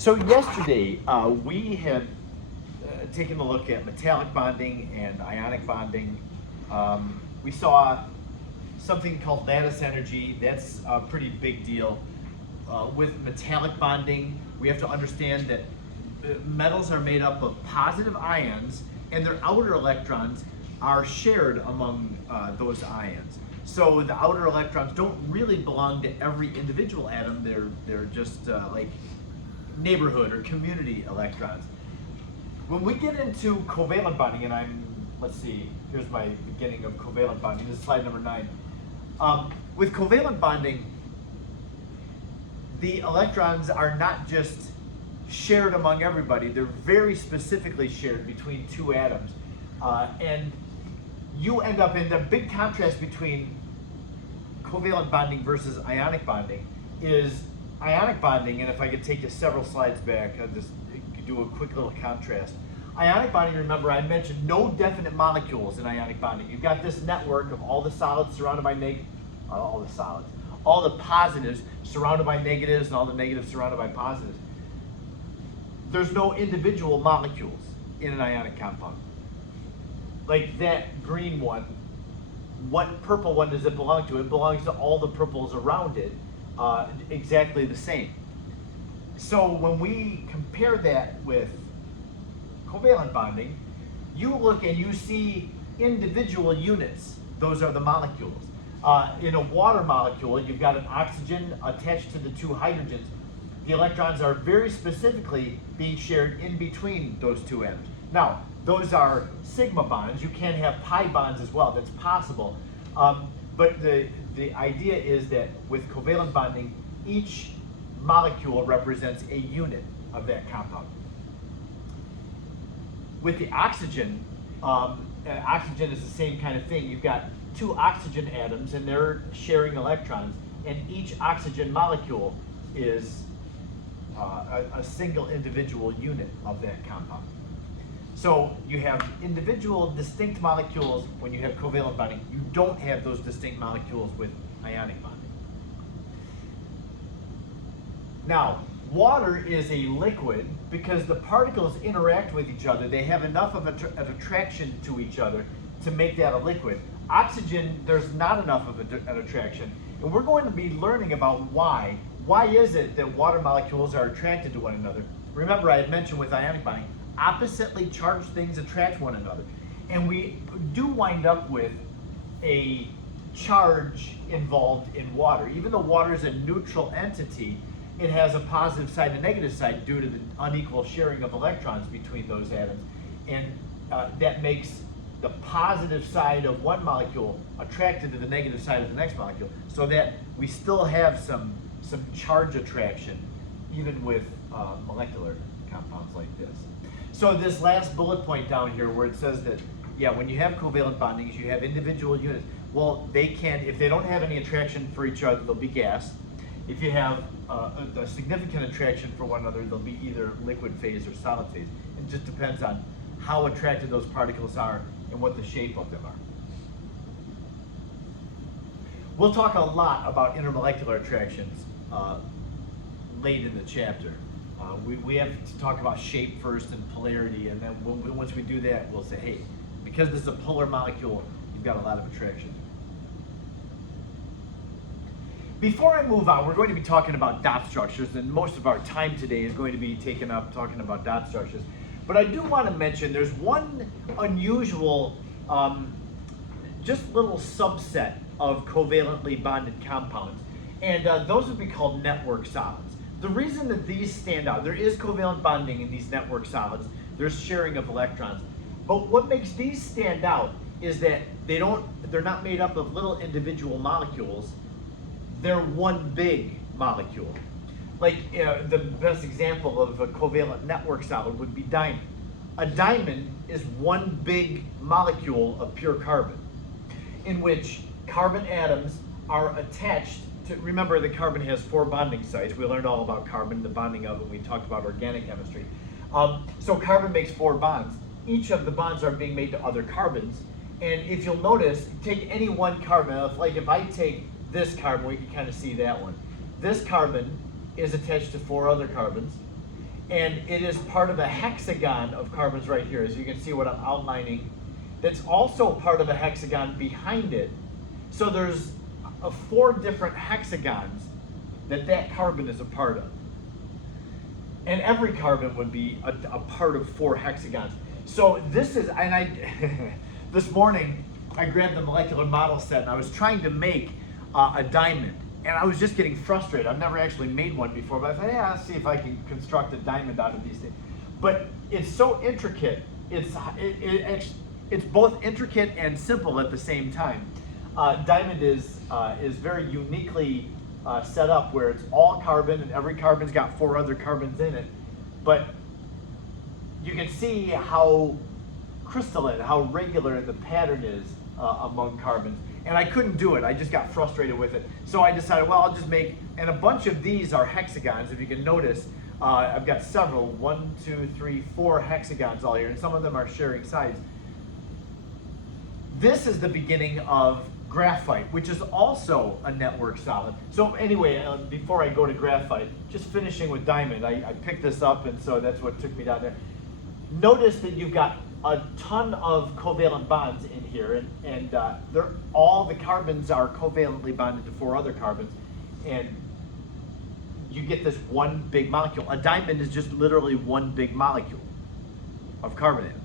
So yesterday, we had taken a look at metallic bonding and ionic bonding. We saw something called lattice energy. That's a pretty big deal. With metallic bonding, we have to understand that metals are made up of positive ions, and their outer electrons are shared among those ions. So the outer electrons don't really belong to every individual atom. They're just like neighborhood or community electrons. When we get into covalent bonding, and let's see, here's my beginning of covalent bonding. This is slide number 9. With covalent bonding, the electrons are not just shared among everybody, they're very specifically shared between two atoms. And you end up in the big contrast between covalent bonding versus ionic bonding is ionic bonding, and if I could take you several slides back, I'll just do a quick little contrast. Ionic bonding, remember I mentioned no definite molecules in ionic bonding. You've got this network of all the solids surrounded by all the positives surrounded by negatives, and all the negatives surrounded by positives. There's no individual molecules in an ionic compound. Like that green one, what purple one does it belong to? It belongs to all the purples around it, exactly the same. So when we compare that with covalent bonding, you look and you see individual units. Those are the molecules. In a water molecule, you've got an oxygen attached to the two hydrogens. The electrons are very specifically being shared in between those two atoms. Now, those are sigma bonds. You can have pi bonds as well. That's possible. But the idea is that with covalent bonding, each molecule represents a unit of that compound. With the oxygen, oxygen is the same kind of thing. You've got two oxygen atoms and they're sharing electrons, and each oxygen molecule is a single individual unit of that compound. So you have individual distinct molecules when you have covalent bonding. You don't have those distinct molecules with ionic bonding. Now, water is a liquid because the particles interact with each other. They have enough of an attraction to each other to make that a liquid. Oxygen, there's not enough of an attraction. And we're going to be learning about why. Why is it that water molecules are attracted to one another? Remember, I had mentioned with ionic bonding, oppositely charged things attract one another. And we do wind up with a charge involved in water. Even though water is a neutral entity, it has a positive side and a negative side due to the unequal sharing of electrons between those atoms. And that makes the positive side of one molecule attracted to the negative side of the next molecule, so that we still have some charge attraction even with molecular compounds like this. So this last bullet point down here where it says that, yeah, when you have covalent bondings, you have individual units. Well, they can, if they don't have any attraction for each other, they'll be gas. If you have a significant attraction for one another, they'll be either liquid phase or solid phase. It just depends on how attracted those particles are and what the shape of them are. We'll talk a lot about intermolecular attractions late in the chapter. We have to talk about shape first and polarity, and then once we do that, we'll say, hey, because this is a polar molecule, you've got a lot of attraction. Before I move on, we're going to be talking about dot structures, and most of our time today is going to be taken up talking about dot structures. But I do want to mention there's one unusual, just little subset of covalently bonded compounds, and those would be called network solids. The reason that these stand out, there is covalent bonding in these network solids, there's sharing of electrons, but what makes these stand out is that they're not made up of little individual molecules, they're one big molecule. Like the best example of a covalent network solid would be diamond. A diamond is one big molecule of pure carbon, in which carbon atoms are attached to, remember the carbon has 4 bonding sites. We learned all about carbon, the bonding of it, we talked about organic chemistry. So carbon makes 4 bonds. Each of the bonds are being made to other carbons, and if you'll notice, take any one carbon, if I take this carbon, we can kind of see that one. This carbon is attached to 4 other carbons, And it is part of a hexagon of carbons right here, as you can see what I'm outlining. That's also part of a hexagon behind it. So there's 4 different hexagons that carbon is a part of. And every carbon would be a part of 4 hexagons. So this is, and this morning I grabbed the molecular model set and I was trying to make a diamond. And I was just getting frustrated. I've never actually made one before, but I thought, yeah, I'll see if I can construct a diamond out of these things. But it's so intricate. It's both intricate and simple at the same time. Diamond is very uniquely set up where it's all carbon and every carbon's got 4 other carbons in it. But you can see how crystalline, how regular the pattern is among carbons. And I couldn't do it. I just got frustrated with it. So I decided, well, I'll just make, and a bunch of these are hexagons. If you can notice, I've got several, 1, 2, 3, 4 hexagons all here, and some of them are sharing sides. This is the beginning of graphite, which is also a network solid. So anyway, before I go to graphite, just finishing with diamond, I picked this up, and so that's what took me down there. Notice that you've got a ton of covalent bonds in here, and all the carbons are covalently bonded to 4 other carbons, and you get this one big molecule. A diamond is just literally one big molecule of carbon atoms.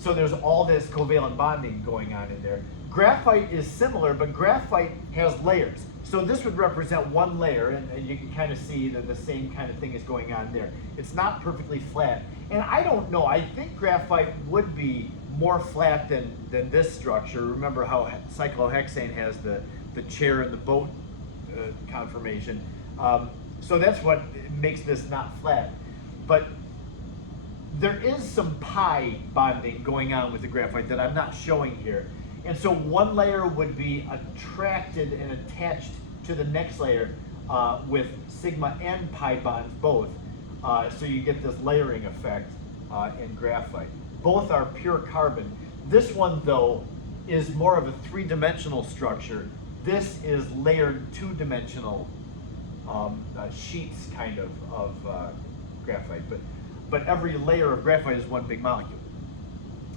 So there's all this covalent bonding going on in there. Graphite is similar, but graphite has layers. So this would represent one layer, and you can kind of see that the same kind of thing is going on there. It's not perfectly flat. And I don't know, I think graphite would be more flat than this structure. Remember how cyclohexane has the chair and the boat conformation. So that's what makes this not flat. But there is some pi bonding going on with the graphite that I'm not showing here. And so one layer would be attracted and attached to the next layer with sigma and pi bonds both. So you get this layering effect in graphite. Both are pure carbon. This one, though, is more of a 3-dimensional structure. This is layered 2-dimensional sheets kind of graphite. But every layer of graphite is one big molecule.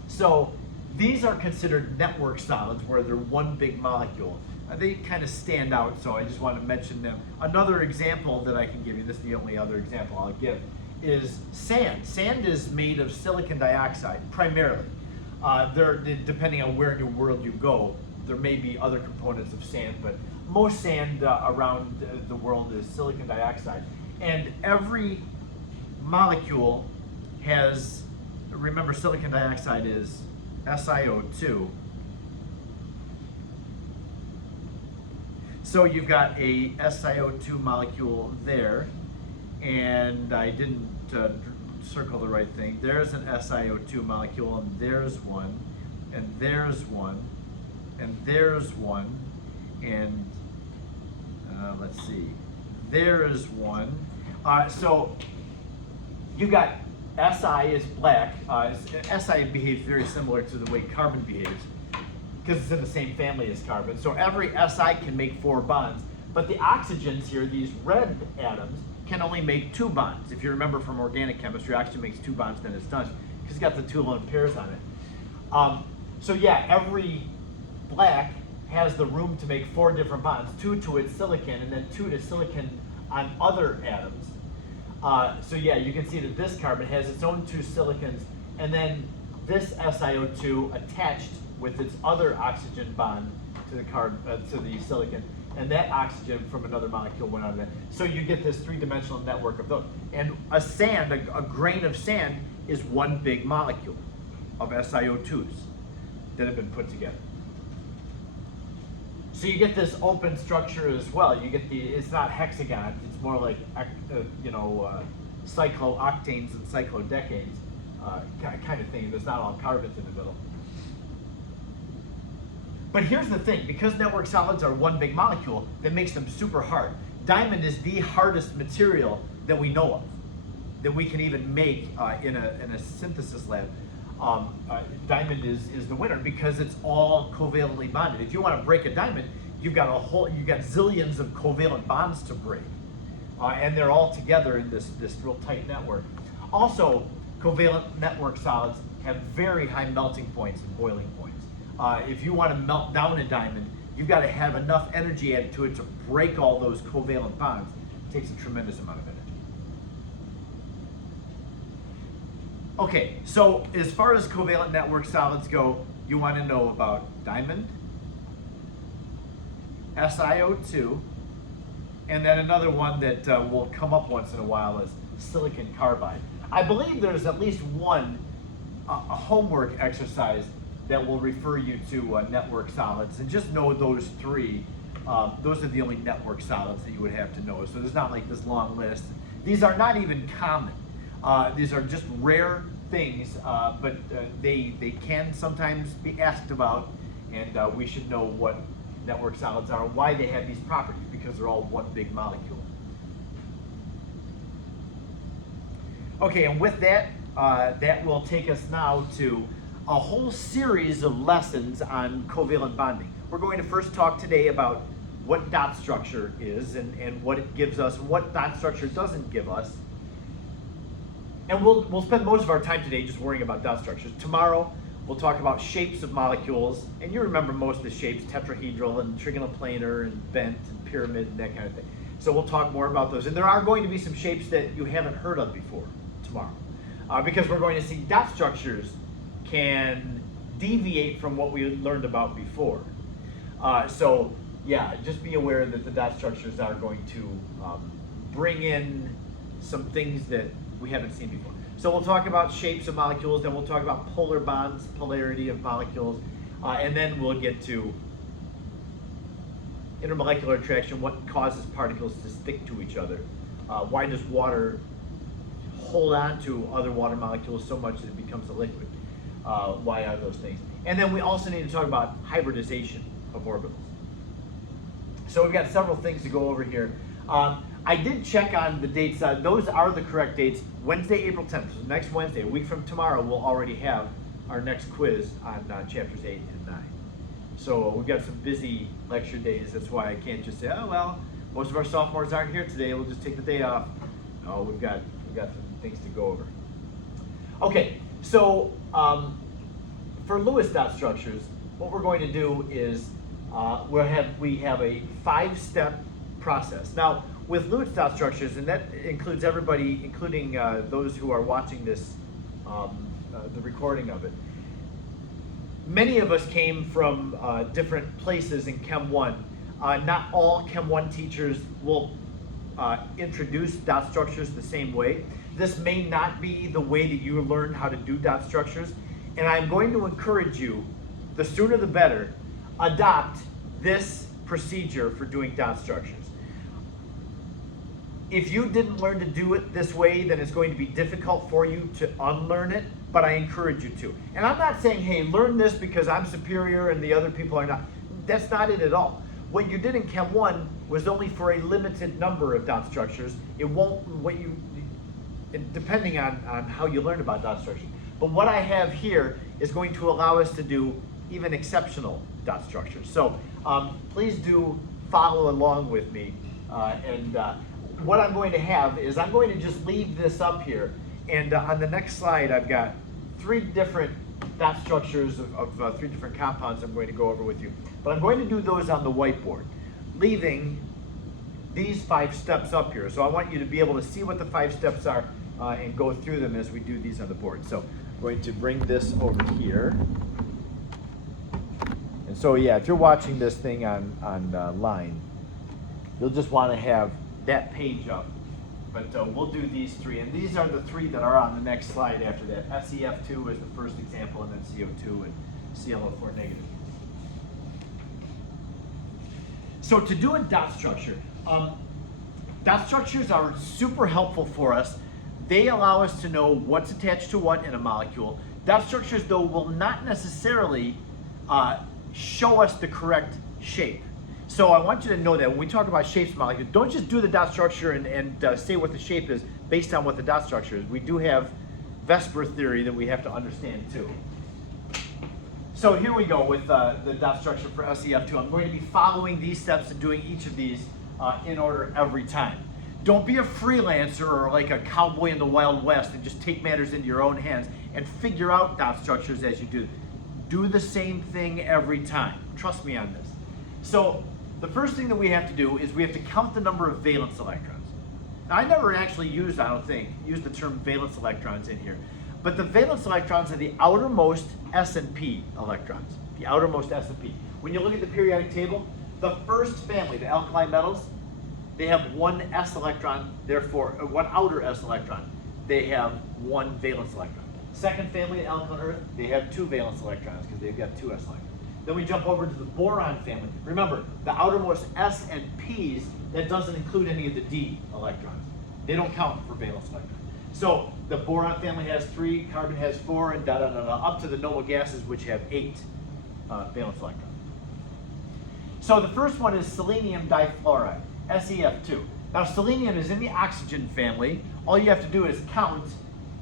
So these are considered network solids where they're one big molecule. They kind of stand out, so I just want to mention them. Another example that I can give you, this is the only other example I'll give, is sand. Sand is made of silicon dioxide, primarily. Depending on where in the world you go, there may be other components of sand, but most sand around the world is silicon dioxide. And every molecule has, remember silicon dioxide is SiO2. So you've got a SiO2 molecule there, and I didn't circle the right thing. There's an SiO2 molecule, and there's one, and there's one, and there's one, and let's see, there's one. So you've got Si is black. Si behaves very similar to the way carbon behaves because it's in the same family as carbon. So every Si can make 4 bonds, but the oxygens here, these red atoms, can only make 2 bonds. If you remember from organic chemistry, oxygen makes 2 bonds, then it's done, because it's got the 2 lone pairs on it. So yeah, every black has the room to make 4 different bonds, 2 to its silicon, and then 2 to silicon on other atoms. So yeah, you can see that this carbon has its own 2 silicons, and then this SiO2 attached with its other oxygen bond to the silicon, and that oxygen from another molecule went out of that. So you get this 3-dimensional network of those. And a grain of sand is one big molecule of SiO2s that have been put together. So you get this open structure as well. You get it's not hexagon, it's more like cyclooctanes and cyclodecanes kind of thing. There's not all carbons in the middle. But here's the thing, because network solids are one big molecule, that makes them super hard. Diamond is the hardest material that we know of, that we can even make in a synthesis lab. Diamond is the winner because it's all covalently bonded. If you want to break a diamond, you've got zillions of covalent bonds to break. and they're all together in this real tight network. Also, covalent network solids have very high melting points and boiling points. If you want to melt down a diamond, you've got to have enough energy added to it to break all those covalent bonds. It takes a tremendous amount of energy. Okay, so as far as covalent network solids go, you want to know about diamond, SiO2, and then another one that will come up once in a while is silicon carbide. I believe there's at least one a homework exercise that will refer you to network solids, and just know those three. Those are the only network solids that you would have to know. So there's not like this long list. These are not even common. These are just rare things, but they can sometimes be asked about, and we should know what network solids are, why they have these properties, because they're all one big molecule. Okay, and with that, that will take us now to a whole series of lessons on covalent bonding. We're going to first talk today about what dot structure is and what it gives us, what dot structure doesn't give us. And we'll spend most of our time today just worrying about dot structures. Tomorrow, we'll talk about shapes of molecules, and you remember most of the shapes, tetrahedral and trigonoplanar and bent and pyramid and that kind of thing. So we'll talk more about those. And there are going to be some shapes that you haven't heard of before tomorrow, because we're going to see dot structures can deviate from what we learned about before. So yeah, just be aware that the dot structures are going to bring in some things that we haven't seen before. So we'll talk about shapes of molecules, then we'll talk about polar bonds, polarity of molecules, and then we'll get to intermolecular attraction, what causes particles to stick to each other. Why does water hold on to other water molecules so much that it becomes a liquid? Why are those things? And then we also need to talk about hybridization of orbitals. So we've got several things to go over here. I did check on the dates. Those are the correct dates. Wednesday, April 10th. So next Wednesday, a week from tomorrow, we'll already have our next quiz on chapters 8 and 9. So we've got some busy lecture days. That's why I can't just say, oh, well, most of our sophomores aren't here today. We'll just take the day off. No, we've got some things to go over. Okay, so for Lewis dot structures, what we're going to do is we have a 5-step process. Now, with Lewis dot structures, and that includes everybody, including those who are watching this, the recording of it. Many of us came from different places in Chem 1. Not all Chem 1 teachers will introduce dot structures the same way. This may not be the way that you learn how to do dot structures, and I'm going to encourage you, the sooner the better, adopt this procedure for doing dot structures. If you didn't learn to do it this way, then it's going to be difficult for you to unlearn it, but I encourage you to. And I'm not saying, hey, learn this because I'm superior and the other people are not. That's not it at all. What you did in Chem 1 was only for a limited number of dot structures. It won't, depending on how you learn about dot structures. But what I have here is going to allow us to do even exceptional dot structures. So please do follow along with me. What I'm going to have is I'm going to just leave this up here. And on the next slide, I've got 3 different dot structures of 3 different compounds I'm going to go over with you. But I'm going to do those on the whiteboard, leaving these 5 steps up here. So I want you to be able to see what the 5 steps are and go through them as we do these on the board. So I'm going to bring this over here. And so yeah, if you're watching this thing on line, you'll just want to have that page up. But we'll do these 3, and these are the 3 that are on the next slide after that. SEF2 is the first example, and then CO2 and ClO4 negative. So to do a dot structure, dot structures are super helpful for us. They allow us to know what's attached to what in a molecule. Dot structures, though, will not necessarily show us the correct shape. So I want you to know that when we talk about shapes of molecules, don't just do the dot structure and say what the shape is based on what the dot structure is. We do have VSEPR theory that we have to understand too. So here we go with the dot structure for SEF2. I'm going to be following these steps and doing each of these in order every time. Don't be a freelancer or like a cowboy in the Wild West and just take matters into your own hands and figure out dot structures as you do. Do the same thing every time. Trust me on this. So the first thing that we have to do is we have to count the number of valence electrons. Now, I never actually used the term valence electrons in here. But the valence electrons are the outermost S and P electrons. The outermost S and P. When you look at the periodic table, the first family, the alkali metals, they have one S electron, therefore, one outer S electron. They have one valence electron. Second family, alkaline earth, they have two valence electrons because they've got two S electrons. Then we jump over to the boron family. Remember, the outermost S and P's, that doesn't include any of the D electrons. They don't count for valence electrons. So the boron family has 3, carbon has 4, and da da da da, up to the noble gases, which have 8 valence electrons. So the first one is selenium difluoride, SeF2. Now selenium is in the oxygen family. All you have to do is count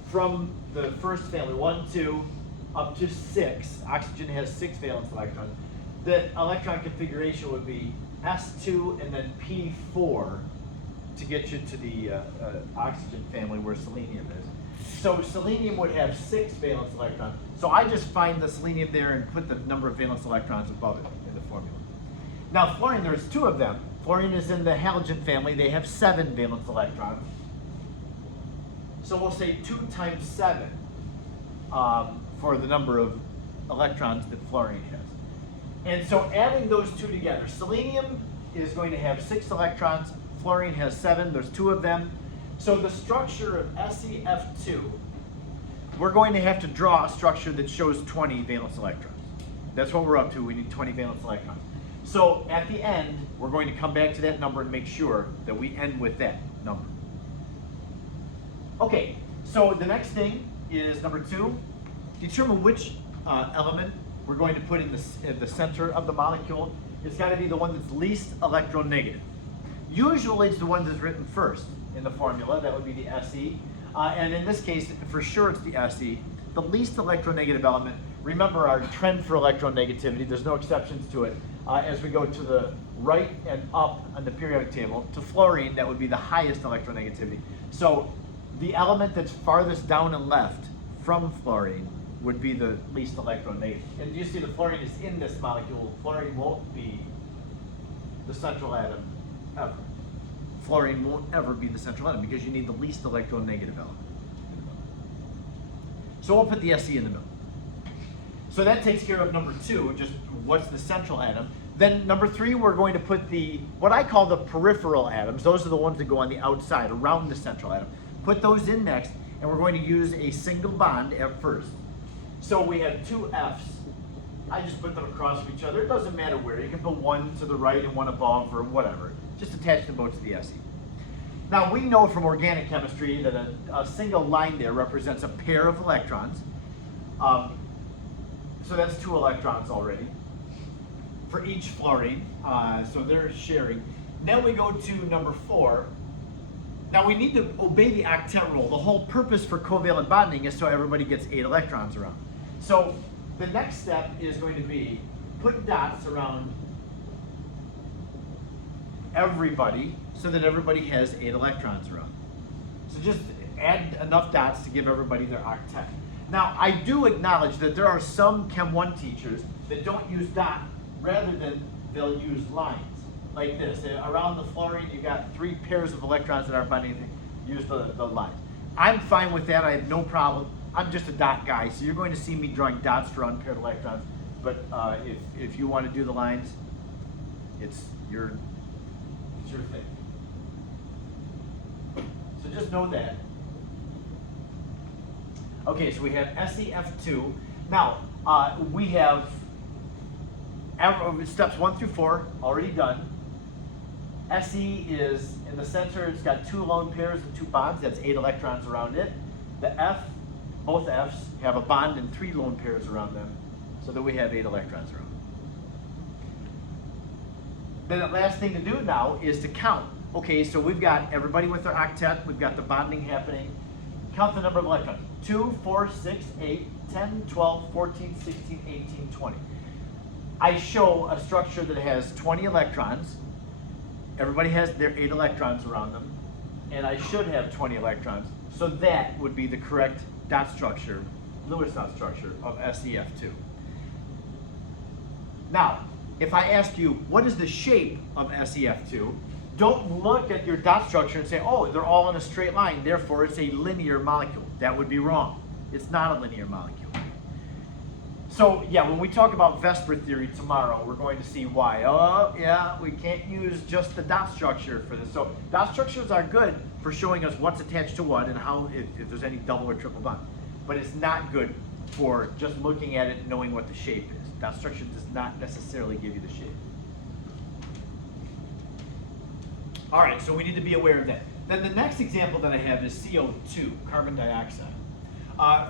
from the first family, 1, 2, up to 6. Oxygen has 6 valence electrons. The electron configuration would be S2 and then P4 to get you to the oxygen family where selenium is. So selenium would have 6 valence electrons. So I just find the selenium there and put the number of valence electrons above it in the formula. Now fluorine, there's 2 of them. Fluorine is in the halogen family. They have 7 valence electrons. So we'll say 2 times 7 for the number of electrons that fluorine has. And so adding those 2 together, selenium is going to have 6 electrons, fluorine has 7, there's 2 of them. So the structure of SeF2, we're going to have to draw a structure that shows 20 valence electrons. That's what we're up to, we need 20 valence electrons. So at the end, we're going to come back to that number and make sure that we end with that number. Okay, so the next thing is number 2, determine which element we're going to put in the center of the molecule. It's got to be the one that's least electronegative. Usually it's the one that's written first in the formula, that would be the Se. And in this case, for sure it's the Se. The least electronegative element, remember our trend for electronegativity, there's no exceptions to it. As we go to the right and up on the periodic table, to fluorine, that would be the highest electronegativity. So the element that's farthest down and left from fluorine would be the least electronegative. And you see the fluorine is in this molecule. Fluorine won't be the central atom ever. Fluorine won't ever be the central atom because you need the least electronegative element. So we'll put the Se in the middle. So that takes care of number 2, just what's the central atom. Then number 3, we're going to put what I call the peripheral atoms. Those are the ones that go on the outside, around the central atom. Put those in next, and we're going to use a single bond at first. So we have 2 Fs. I just put them across each other. It doesn't matter where. You can put one to the right and one above or whatever. Just attach them both to the Se. Now we know from organic chemistry that a single line there represents a pair of electrons. So that's 2 electrons already for each fluorine. So they're sharing. Then we go to number 4. Now we need to obey the octet rule. The whole purpose for covalent bonding is so everybody gets 8 electrons around. So the next step is going to be put dots around everybody so that everybody has 8 electrons around. So just add enough dots to give everybody their octet. Now I do acknowledge that there are some Chem 1 teachers that don't use dot, rather than they'll use lines. Like this, around the fluorine you got 3 pairs of electrons that aren't bonding anything, use the lines. I'm fine with that, I have no problem. I'm just a dot guy, so you're going to see me drawing dots for unpaired electrons, but if you want to do the lines, it's your thing. So just know that. Okay, so we have SeF2. Now, we have steps 1 through 4 already done. Se is in the center, it's got 2 lone pairs and 2 bonds, that's 8 electrons around it. The F, both Fs, have a bond and 3 lone pairs around them, so that we have 8 electrons around. Then the last thing to do now is to count. Okay, so we've got everybody with their octet, we've got the bonding happening. Count the number of electrons. 2, 4, 6, 8, 10, 12, 14, 16, 18, 20. I show a structure that has 20 electrons. Everybody has their 8 electrons around them. and I should have 20 electrons. So that would be the correct dot structure, Lewis dot structure of SEF2. Now, if I ask you, what is the shape of SEF2? Don't look at your dot structure and say, oh, they're all in a straight line, therefore it's a linear molecule. That would be wrong. It's not a linear molecule. So yeah, when we talk about VSEPR theory tomorrow, we're going to see why. Oh yeah, we can't use just the dot structure for this. So dot structures are good for showing us what's attached to what and how, if there's any double or triple bond. But it's not good for just looking at it and knowing what the shape is. Dot structure does not necessarily give you the shape. All right, so we need to be aware of that. Then the next example that I have is CO2, carbon dioxide.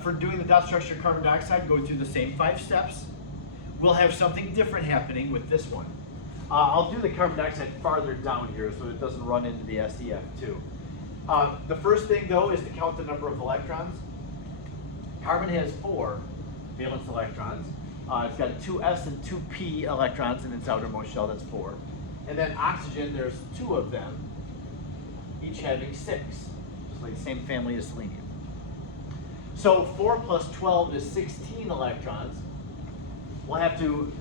For doing the dot structure of carbon dioxide, go through the same 5 steps. We'll have something different happening with this one. I'll do the carbon dioxide farther down here so it doesn't run into the SEF2. The first thing though is to count the number of electrons. Carbon has 4 valence electrons. It's got 2 s and 2 p electrons in its outermost shell, that's 4. And then oxygen, there's 2 of them, each having 6, just like the same family as selenium. So 4 plus 12 is 16 electrons. We'll have to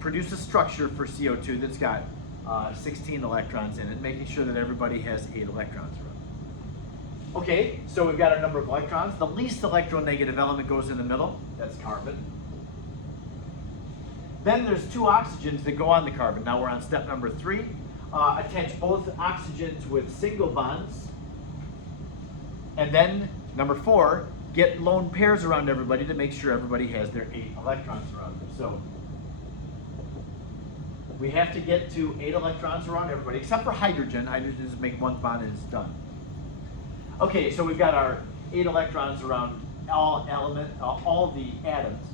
produce a structure for CO2 that's got 16 electrons in it, making sure that everybody has 8 electrons around. Okay, so we've got our number of electrons. The least electronegative element goes in the middle, that's carbon. Then there's 2 oxygens that go on the carbon. Now we're on step number 3. Attach both oxygens with single bonds. And then number 4, get lone pairs around everybody to make sure everybody has their 8 electrons around them. So we have to get to 8 electrons around everybody, except for hydrogen. Hydrogen just make 1 bond and it's done. Okay, so we've got our 8 electrons around all the atoms.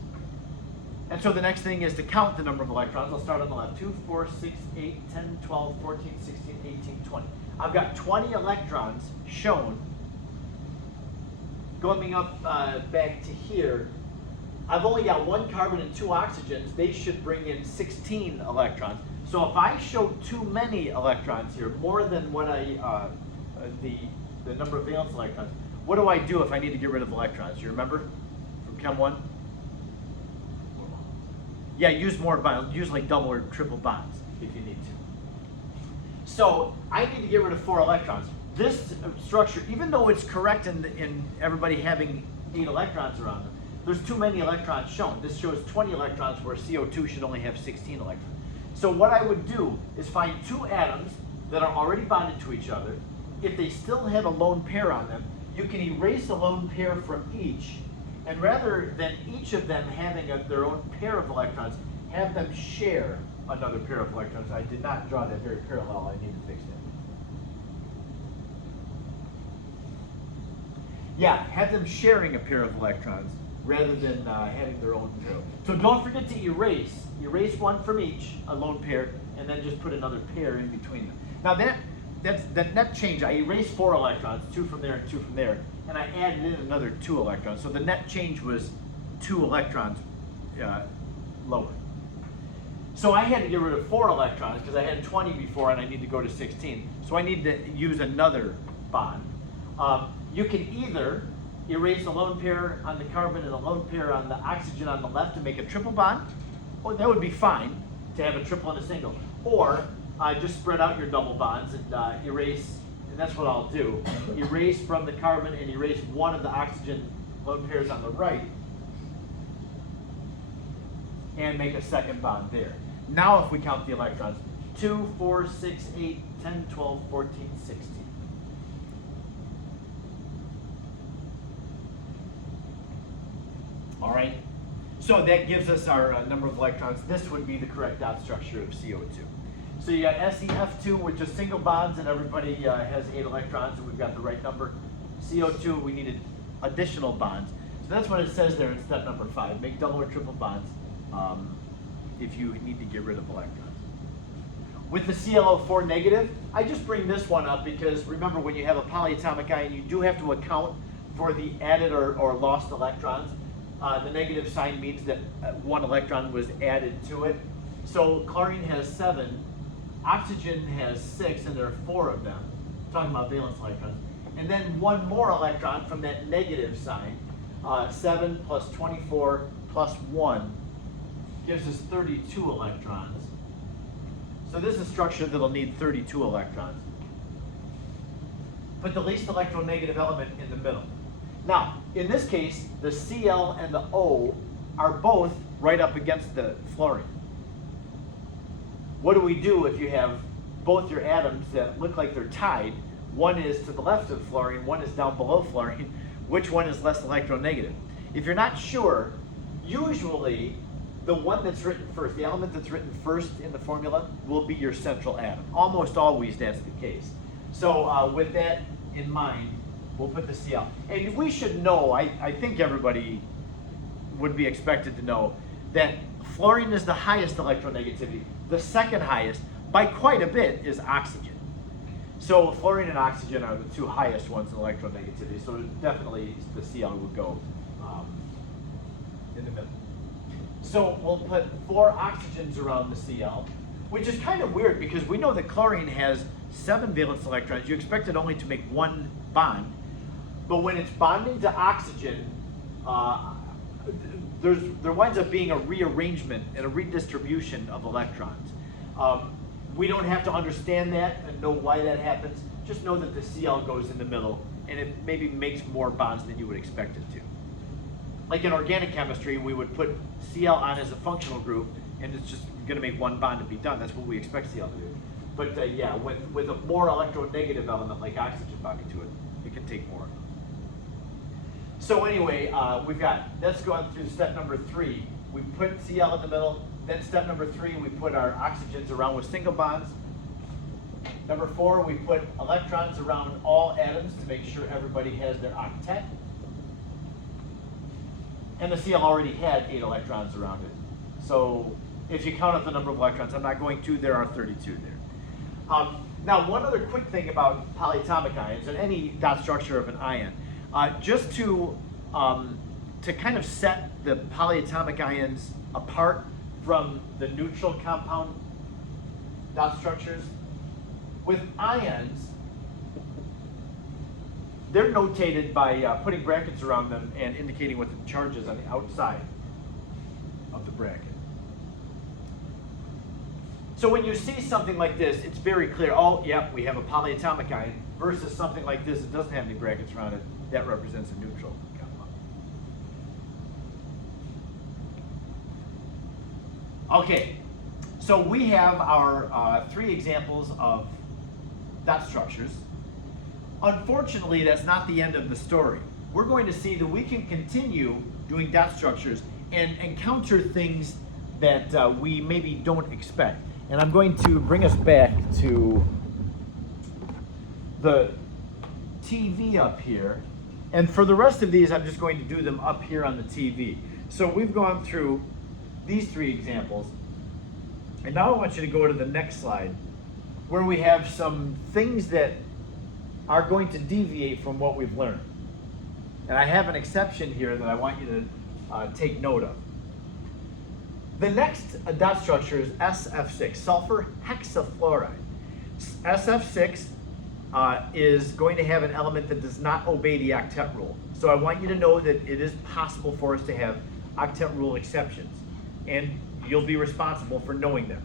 And so the next thing is to count the number of electrons. I'll start on the left. 2, 4, 6, 8, 10, 12, 14, 16, 18, 20. I've got 20 electrons shown. Going up back to here, I've only got 1 carbon and 2 oxygens. They should bring in 16 electrons. So if I show too many electrons here, more than what the number of valence electrons, what do I do if I need to get rid of electrons? You remember from Chem 1? Yeah, use more bonds, use like double or triple bonds if you need to. So I need to get rid of 4 electrons. This structure, even though it's correct in everybody having 8 electrons around them, there's too many electrons shown. This shows 20 electrons where CO2 should only have 16 electrons. So what I would do is find 2 atoms that are already bonded to each other. If they still have a lone pair on them, you can erase a lone pair from each, and rather than each of them having their own pair of electrons, have them share another pair of electrons. I did not draw that very parallel. I need to fix that. Yeah, have them sharing a pair of electrons rather than having their own pair. So don't forget to erase. Erase 1 from each, a lone pair, and then just put another pair in between them. Now that's the net change. I erased 4 electrons, 2 from there and 2 from there, and I added in another 2 electrons. So the net change was 2 electrons lower. So I had to get rid of 4 electrons because I had 20 before and I need to go to 16. So I need to use another bond. You can either erase a lone pair on the carbon and a lone pair on the oxygen on the left to make a triple bond. Well, that would be fine to have a triple and a single. Or just spread out your double bonds and erase, and that's what I'll do. Erase from the carbon and erase 1 of the oxygen lone pairs on the right and make a second bond there. Now if we count the electrons, 2, 4, 6, 8, 10, 12, 14, 16. All right, so that gives us our number of electrons. This would be the correct dot structure of CO2. So you got SEF2 with just single bonds and everybody has 8 electrons and we've got the right number. CO2, we needed additional bonds. So that's what it says there in step number 5. Make double or triple bonds if you need to get rid of electrons. With the ClO4 negative, I just bring this one up because remember when you have a polyatomic ion, you do have to account for the added or lost electrons. The negative sign means that 1 electron was added to it. So chlorine has 7, oxygen has 6, and there are 4 of them. talking about valence electrons. And then one more electron from that negative sign, 7 plus 24 plus 1 gives us 32 electrons. So this is a structure that'll need 32 electrons. Put the least electronegative element in the middle. Now, in this case, the Cl and the O are both right up against the fluorine. What do we do if you have both your atoms that look like they're tied? One is to the left of fluorine, one is down below fluorine. Which one is less electronegative? If you're not sure, usually the one that's written first, the element that's written first in the formula, will be your central atom. Almost always that's the case. So with that in mind, we'll put the Cl. And we should know, I think everybody would be expected to know, that fluorine is the highest electronegativity. The second highest, by quite a bit, is oxygen. So fluorine and oxygen are the two highest ones in electronegativity, so definitely the Cl would go in the middle. So we'll put 4 oxygens around the Cl, which is kind of weird because we know that chlorine has 7 valence electrons. You expect it only to make 1 bond, but when it's bonding to oxygen, there winds up being a rearrangement and a redistribution of electrons. We don't have to understand that and know why that happens. Just know that the Cl goes in the middle and it maybe makes more bonds than you would expect it to. Like in organic chemistry, we would put Cl on as a functional group and it's just going to make 1 bond to be done. That's what we expect Cl to do. But yeah, with a more electronegative element like oxygen bonding to it, it can take more. So anyway, that's going through step number 3. We put Cl in the middle. Then step number 3, we put our oxygens around with single bonds. Number 4, we put electrons around all atoms to make sure everybody has their octet. And the Cl already had 8 electrons around it. So if you count up the number of electrons, I'm not going to, there are 32 there. Now, one other quick thing about polyatomic ions and any dot structure of an ion. Just to kind of set the polyatomic ions apart from the neutral compound dot structures, with ions, they're notated by putting brackets around them and indicating what the charge is on the outside of the bracket. So when you see something like this, it's very clear, oh, yeah, we have a polyatomic ion, versus something like this that doesn't have any brackets around it, that represents a neutral compound. Okay, so we have our 3 examples of dot structures. Unfortunately, that's not the end of the story. We're going to see that we can continue doing dot structures and encounter things that we maybe don't expect. And I'm going to bring us back to the TV up here. And for the rest of these, I'm just going to do them up here on the TV. So we've gone through these 3 examples. And now I want you to go to the next slide, where we have some things that are going to deviate from what we've learned. And I have an exception here that I want you to take note of. The next dot structure is SF6, sulfur hexafluoride. SF6 is going to have an element that does not obey the octet rule. So I want you to know that it is possible for us to have octet rule exceptions, and you'll be responsible for knowing them.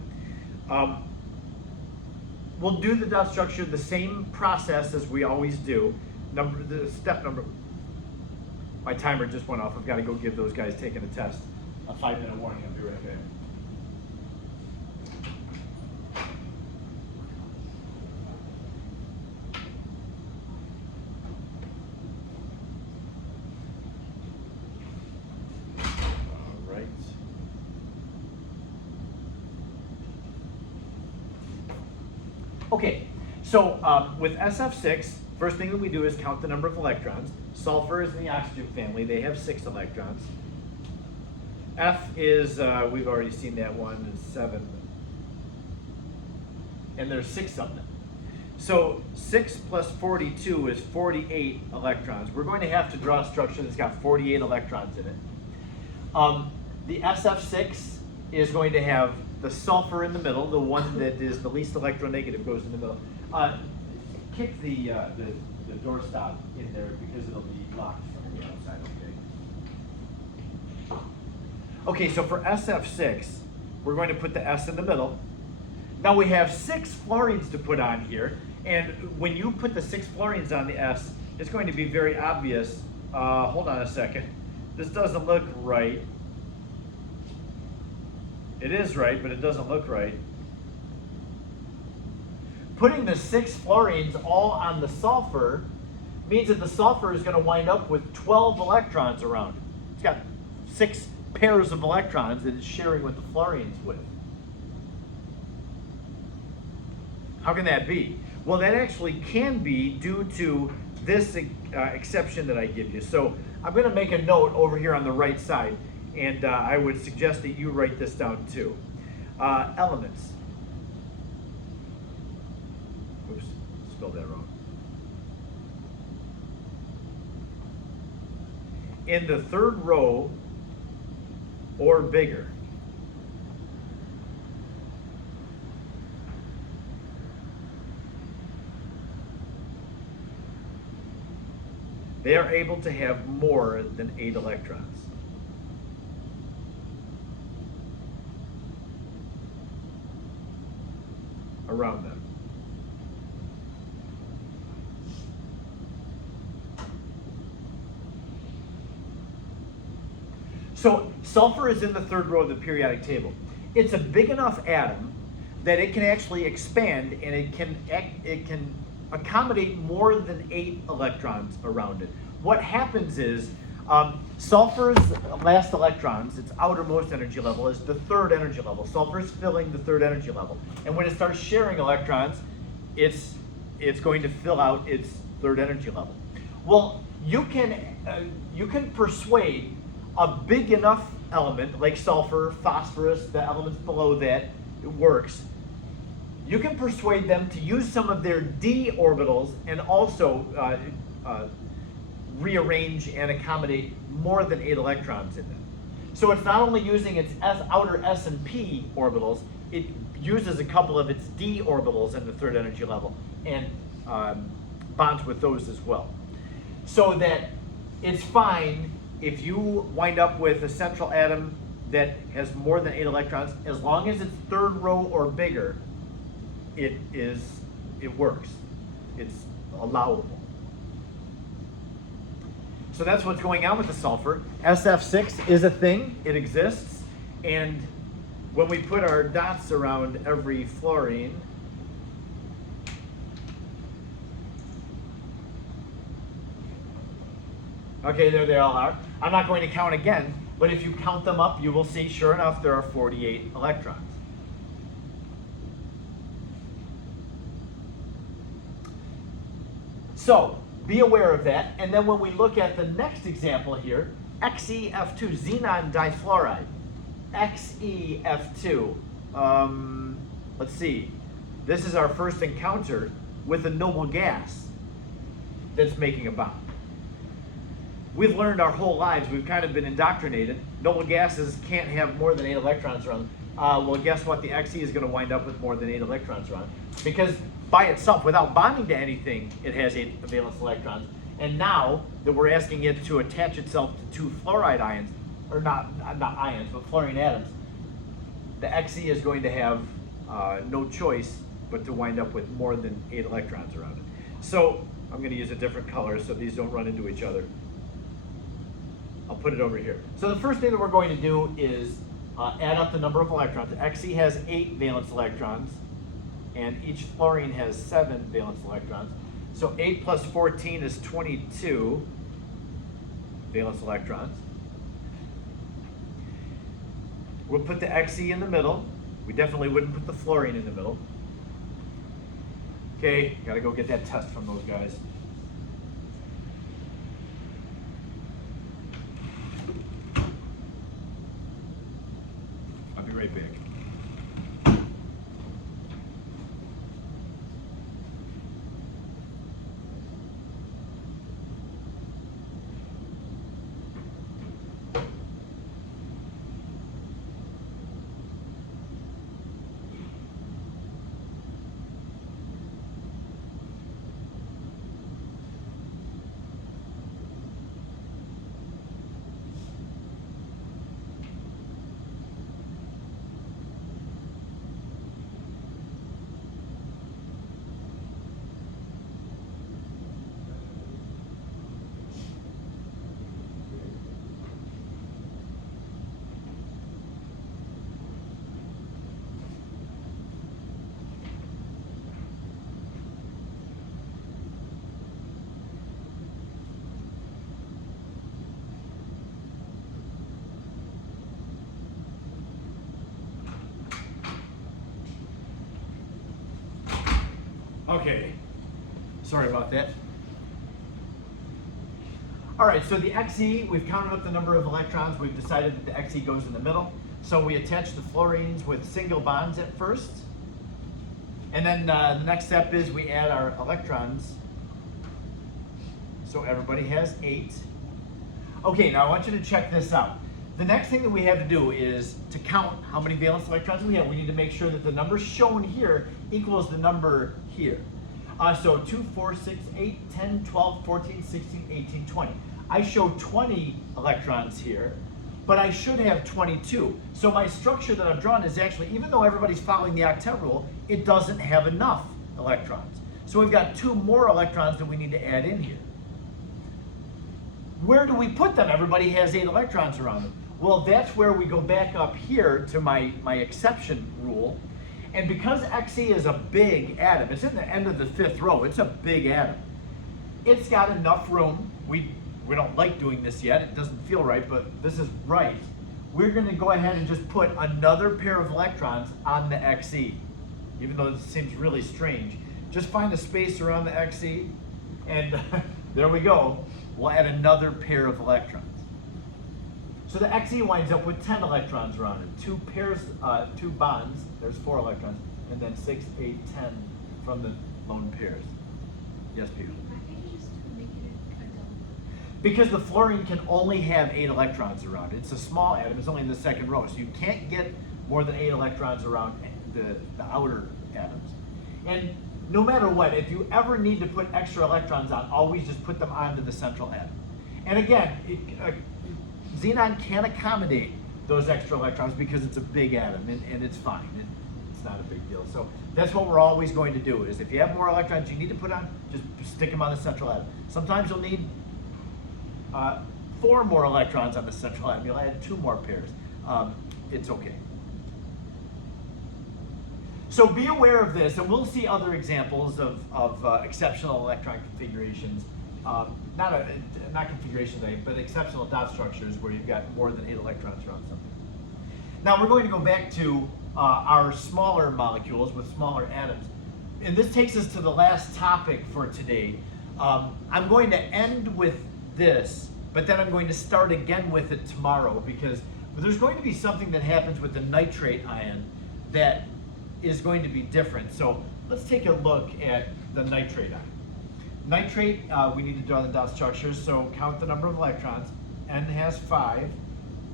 We'll do the dot structure the same process as we always do. My timer just went off. I've got to go give those guys taking a test a 5-minute warning. I'll be right back. All right. Okay, so with SF6, first thing that we do is count the number of electrons. Sulfur is in the oxygen family. They have 6 electrons. F is, we've already seen that one, is 7. And there's 6 of them. So 6 plus 42 is 48 electrons. We're going to have to draw a structure that's got 48 electrons in it. The SF6 is going to have the sulfur in the middle, the one that is the least electronegative goes in the middle. kick the doorstop in there because it'll be locked from the outside, okay? Okay, so for SF6, we're going to put the S in the middle. Now we have 6 fluorines to put on here, and when you put the 6 fluorines on the S, it's going to be very obvious. Hold on a second. This doesn't look right. It is right, but it doesn't look right. Putting the 6 fluorines all on the sulfur means that the sulfur is going to wind up with 12 electrons around it. It's got 6 pairs of electrons that it's sharing with the fluorines with. How can that be? Well, that actually can be due to this exception that I give you. So I'm going to make a note over here on the right side, and I would suggest that you write this down too. Elements. Oops, spelled that wrong. In the third row or bigger. They are able to have more than 8 electrons. Around them. So sulfur is in the third row of the periodic table. It's a big enough atom that it can actually expand, and it can accommodate more than 8 electrons around it. What happens is sulfur's last electrons, its outermost energy level, is the third energy level. Sulfur's filling the third energy level, and when it starts sharing electrons, it's going to fill out its third energy level. Well, you can persuade a big enough element like sulfur, phosphorus, the elements below that, it works. You can persuade them to use some of their d orbitals and also rearrange and accommodate more than 8 electrons in them. So it's not only using its outer s and p orbitals, it uses a couple of its d orbitals in the third energy level and bonds with those as well. So that it's fine if you wind up with a central atom that has more than 8 electrons, as long as it's third row or bigger, it works. It's allowable. So that's what's going on with the sulfur. SF6 is a thing, it exists, and when we put our dots around every fluorine, okay, there they all are. I'm not going to count again, but if you count them up, you will see, sure enough, there are 48 electrons. So, be aware of that, and then when we look at the next example here, XeF2, xenon difluoride. XeF2. Let's see. This is our first encounter with a noble gas that's making a bond. We've learned our whole lives, we've kind of been indoctrinated, noble gases can't have more than 8 electrons around them. Well, guess what? The Xe is going to wind up with more than 8 electrons around it, because by itself, without bonding to anything, it has 8 valence electrons. And now that we're asking it to attach itself to 2 fluoride ions, or not ions, but fluorine atoms, the Xe is going to have no choice but to wind up with more than 8 electrons around it. So I'm going to use a different color so these don't run into each other. I'll put it over here. So the first thing that we're going to do is add up the number of electrons. Xe has 8 valence electrons, and each fluorine has 7 valence electrons. So 8 plus 14 is 22 valence electrons. We'll put the Xe in the middle. We definitely wouldn't put the fluorine in the middle. Okay, gotta go get that test from those guys. I'll be right back. Sorry about that. All right, so the Xe, we've counted up the number of electrons. We've decided that the Xe goes in the middle. So we attach the fluorines with single bonds at first. And then the next step is we add our electrons. So everybody has 8. Okay, now I want you to check this out. The next thing that we have to do is to count how many valence electrons we have. We need to make sure that the number shown here equals the number here. So 2, 4, 6, 8, 10, 12, 14, 16, 18, 20. I show 20 electrons here, but I should have 22. So my structure that I've drawn is actually, even though everybody's following the octet rule, it doesn't have enough electrons. So we've got 2 more electrons that we need to add in here. Where do we put them? Everybody has 8 electrons around them. Well, that's where we go back up here to my exception rule. And because Xe is a big atom, it's in the end of the 5th row, it's a big atom. It's got enough room. We don't like doing this yet, it doesn't feel right, but this is right. We're gonna go ahead and just put another pair of electrons on the Xe, even though this seems really strange. Just find a space around the Xe, and there we go. We'll add another pair of electrons. So the Xe winds up with 10 electrons around it. 2 pairs, 2 bonds, there's 4 electrons, and then 6, 8, 10 from the lone pairs. Yes, Peter? Why can't you just make it a double? Because the fluorine can only have 8 electrons around it. It's a small atom, it's only in the 2nd row, so you can't get more than 8 electrons around the outer atoms. And no matter what, if you ever need to put extra electrons on, always just put them onto the central atom. And again, xenon can accommodate those extra electrons because it's a big atom and it's fine. It's not a big deal. So that's what we're always going to do is if you have more electrons you need to put on, just stick them on the central atom. Sometimes you'll need 4 more electrons on the central atom. You'll add 2 more pairs. It's okay. So be aware of this, and we'll see other examples of exceptional electron configurations. Not configurations, but exceptional dot structures where you've got more than 8 electrons around something. Now we're going to go back to our smaller molecules with smaller atoms. And this takes us to the last topic for today. I'm going to end with this, but then I'm going to start again with it tomorrow because there's going to be something that happens with the nitrate ion that is going to be different. So let's take a look at the nitrate ion. Nitrate, we need to draw the dot structures, so count the number of electrons. N has 5,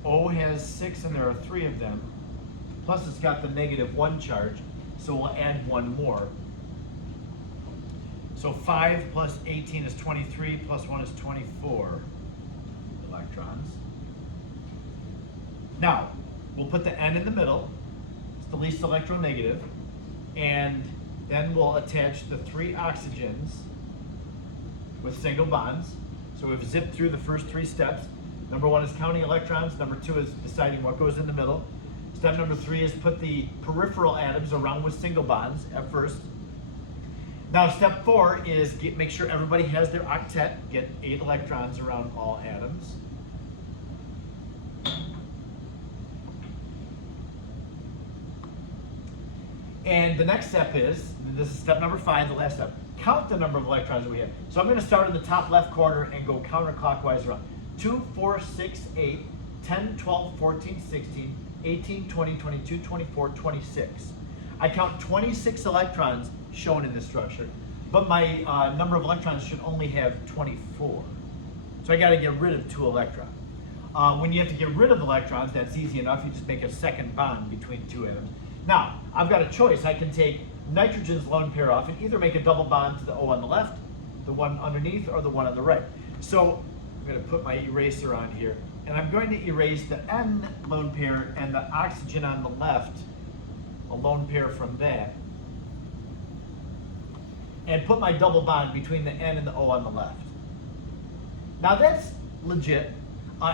O has 6, and there are 3 of them. Plus it's got the -1 charge, so we'll add 1 more. So 5 plus 18 is 23, plus 1 is 24 electrons. Now, we'll put the N in the middle. It's the least electronegative. And then we'll attach the 3 oxygens with single bonds. So we've zipped through the first 3 steps. Number 1 is counting electrons. Number 2 is deciding what goes in the middle. Step number 3 is put the peripheral atoms around with single bonds at first. Now step 4 is make sure everybody has their octet, get 8 electrons around all atoms. And the next step is, this is step number 5, the last step, count the number of electrons that we have. So I'm going to start in the top left corner and go counterclockwise around. 2, 4, 6, 8, 10, 12, 14, 16, 18, 20, 22, 24, 26. I count 26 electrons shown in this structure, but my number of electrons should only have 24. So I got to get rid of 2 electrons. When you have to get rid of electrons, that's easy enough. You just make a second bond between 2 atoms. Now, I've got a choice. I can take nitrogen's lone pair off and either make a double bond to the O on the left, the one underneath, or the one on the right. So I'm going to put my eraser on here, and I'm going to erase the N lone pair and the oxygen on the left, a lone pair from that, and put my double bond between the N and the O on the left. Now that's legit.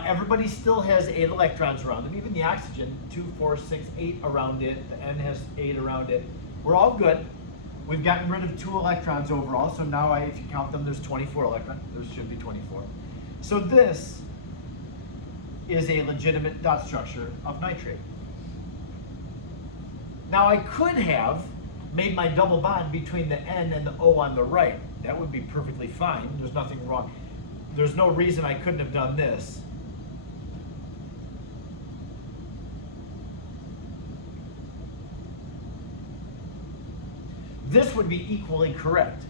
Everybody still has 8 electrons around them, even the oxygen, 2, 4, 6, 8 around it, the N has 8 around it. We're all good. We've gotten rid of 2 electrons overall, so now if you count them, there's 24 electrons. There should be 24. So this is a legitimate dot structure of nitrate. Now I could have made my double bond between the N and the O on the right, That would be perfectly fine. There's nothing wrong. There's no reason I couldn't have done this. This would be equally correct.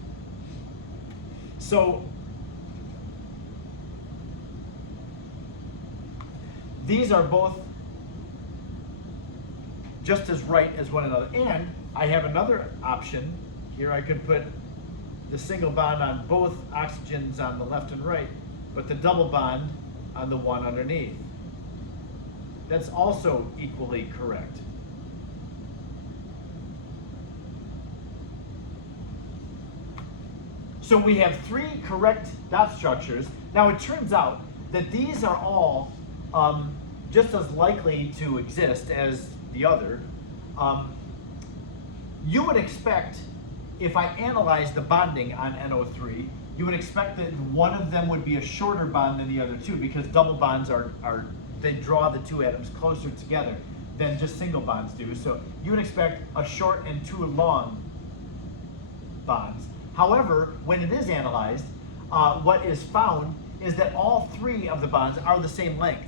So these are both just as right as one another. And I have another option. Here I could put the single bond on both oxygens on the left and right, but the double bond on the one underneath. That's also equally correct. So we have 3 correct dot structures. Now it turns out that these are all just as likely to exist as the other. You would expect, if I analyze the bonding on NO3, you would expect that one of them would be a shorter bond than the other two, because double bonds they draw the 2 atoms closer together than just single bonds do. So you would expect a short and 2 long bonds. However, when it is analyzed, what is found is that all 3 of the bonds are the same length.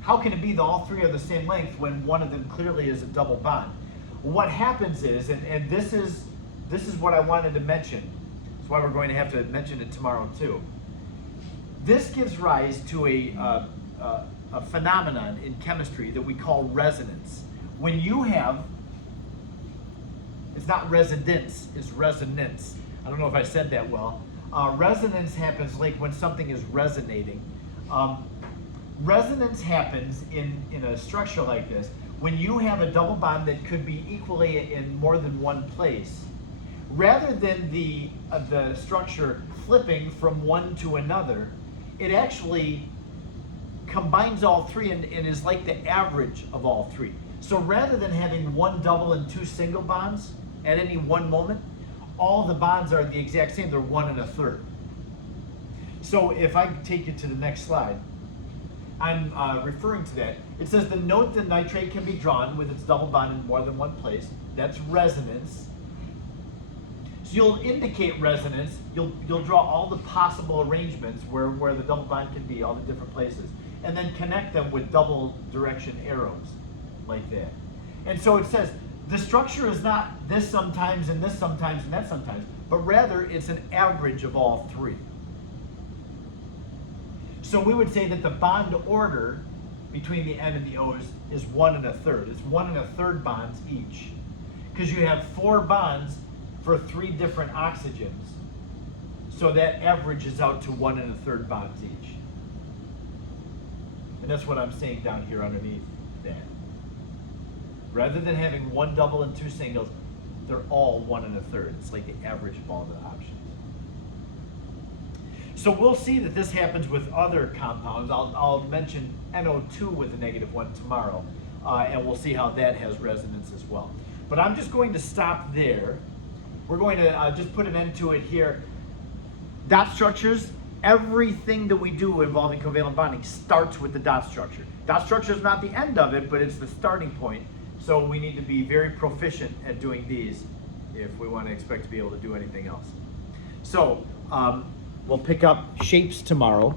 How can it be that all 3 are the same length when one of them clearly is a double bond? What happens is, and this is what I wanted to mention, that's why we're going to have to mention it tomorrow too. This gives rise to a phenomenon in chemistry that we call resonance. When you have, it's not residence, it's resonance. I don't know if I said that well. Resonance happens like when something is resonating. Resonance happens in a structure like this when you have a double bond that could be equally in more than one place. Rather than the structure flipping from one to another, it actually combines all 3 and is like the average of all 3. So rather than having 1 double and 2 single bonds at any one moment, all the bonds are the exact same. They're 1 1/3. So if I take you to the next slide, I'm referring to that. It says the note that nitrate can be drawn with its double bond in more than one place. That's resonance. So you'll indicate resonance. You'll draw all the possible arrangements where the double bond can be, all the different places, and then connect them with double direction arrows like that. And so it says the structure is not this sometimes and this sometimes and that sometimes, but rather it's an average of all 3. So we would say that the bond order between the N and the O's is 1 1/3. It's 1 1/3 bonds each, because you have 4 bonds for 3 different oxygens. So that averages out to 1 1/3 bonds each. And that's what I'm saying down here underneath that. Rather than having 1 double and 2 singles, they're all 1 1/3. It's like the average of all the options. So we'll see that this happens with other compounds. I'll mention NO2 with a -1 tomorrow, and we'll see how that has resonance as well. But I'm just going to stop there. We're going to just put an end to it here. Dot structures, everything that we do involving covalent bonding starts with the dot structure. Dot structure is not the end of it, but it's the starting point. So we need to be very proficient at doing these if we want to expect to be able to do anything else. So we'll pick up shapes tomorrow.